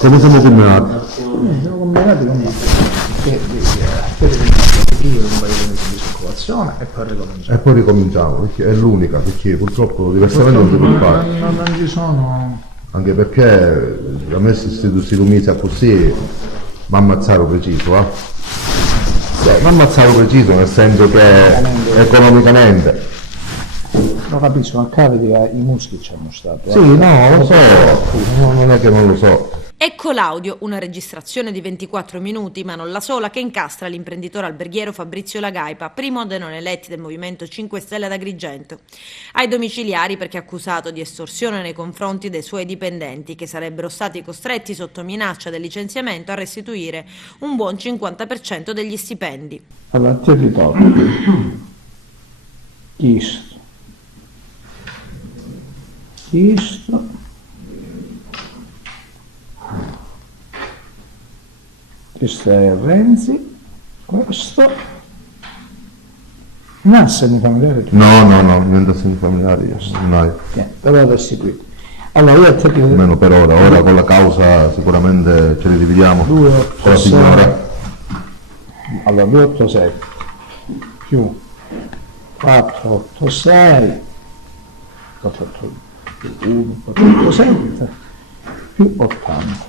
Come siamo combinati? Siamo combinati con che io un paio di mesi di disoccupazione e poi ricominciamo. E poi ricominciamo, perché è l'unica, perché purtroppo diversamente non si può fare. Non ci sono. Anche perché a me si comincia così, mi ammazzare preciso, eh? Mi ammazzare preciso nel senso che economicamente. Lo capisco, ma capiti che i muschi ci hanno stato. Sì, no, lo so, non è che non lo so. Ecco l'audio, una registrazione di 24 minuti, ma non la sola, che incastra l'imprenditore alberghiero Fabrizio Lagaipa, primo dei non eletti del Movimento 5 Stelle ad Agrigento. Ai domiciliari perché accusato di estorsione nei confronti dei suoi dipendenti, che sarebbero stati costretti sotto minaccia del licenziamento a restituire un buon 50% degli stipendi. Allora, ti ritorno. Questo. Questo è Renzi, questo. Non ha assegni familiari? No, niente assegni familiari, mai. Però restituito. Allora io a te che... Almeno per ora con la causa sicuramente ce li dividiamo 2, 8, con la signora. Allora 2, 8, 6 più 4, 8, 6 4, 8, 1, 4, 8, 7 più 80.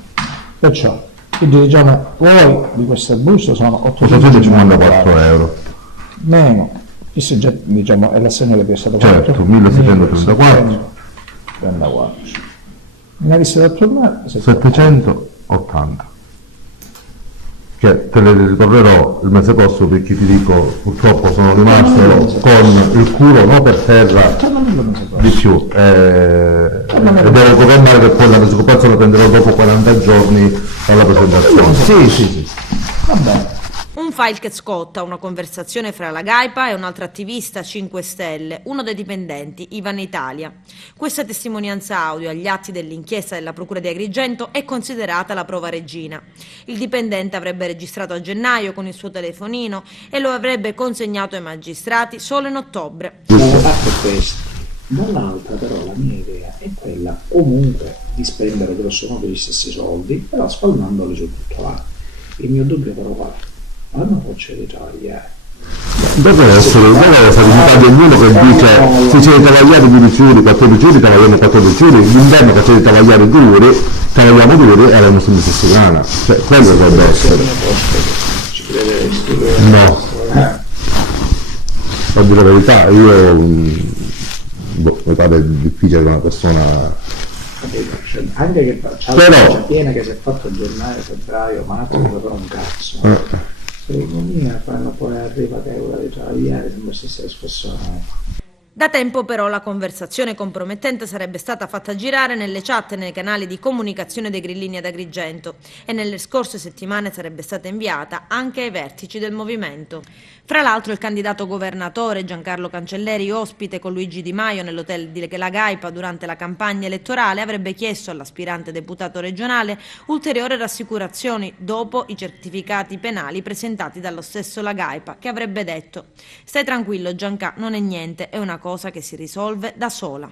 Perciò quindi diciamo poi di questa busta sono 854 euro. Meno, questo già diciamo è l'assegno che ti è stato Certo, 4, 1634. 34. Ne avessi da tornare 780. Che te le ritornerò il mese prossimo perché ti dico purtroppo sono rimasto con il culo non per terra di più e devo programmare che poi la disoccupazione prenderò dopo 40 giorni alla presentazione. Sì. va bene. Un file che scotta, una conversazione fra Lagaipa e un altro attivista 5 Stelle, uno dei dipendenti, Ivan Italia. Questa testimonianza audio agli atti dell'inchiesta della Procura di Agrigento è considerata la prova regina. Il dipendente avrebbe registrato a gennaio con il suo telefonino e lo avrebbe consegnato ai magistrati solo in ottobre. A parte questo, dall'altra però la mia idea è quella comunque di spendere grosso modo gli stessi soldi, però spalmandoli su tutto l'anno. Il mio dubbio però qual è? Ma non faccio ritagliare. Deve essere la serenità dell'uno che dice se c'è travagliare 12 giorni, 14 giorni, travagliamo 14 giorni, l'inverno che c'è di travagliare duri, travagliamo duri e la nostra settimana. Cioè, quello dovrebbe essere. Ci crederesti? No. Per dire la verità, io mi pare difficile che una persona. Cioè, anche che c'ha la faccia piena che si è fatto gennaio, febbraio, marzo, però un cazzo. L'economia quando poi arriva che è ora di travagliare sembra stessa discussione. Da tempo però la conversazione compromettente sarebbe stata fatta girare nelle chat e nei canali di comunicazione dei grillini ad Agrigento e nelle scorse settimane sarebbe stata inviata anche ai vertici del movimento. Fra l'altro il candidato governatore Giancarlo Cancelleri, ospite con Luigi Di Maio nell'hotel di Lagaipa durante la campagna elettorale, avrebbe chiesto all'aspirante deputato regionale ulteriori rassicurazioni dopo i certificati penali presentati dallo stesso Lagaipa, che avrebbe detto: «Stai tranquillo Gianca, non è niente, è una cosa che si risolve da sola».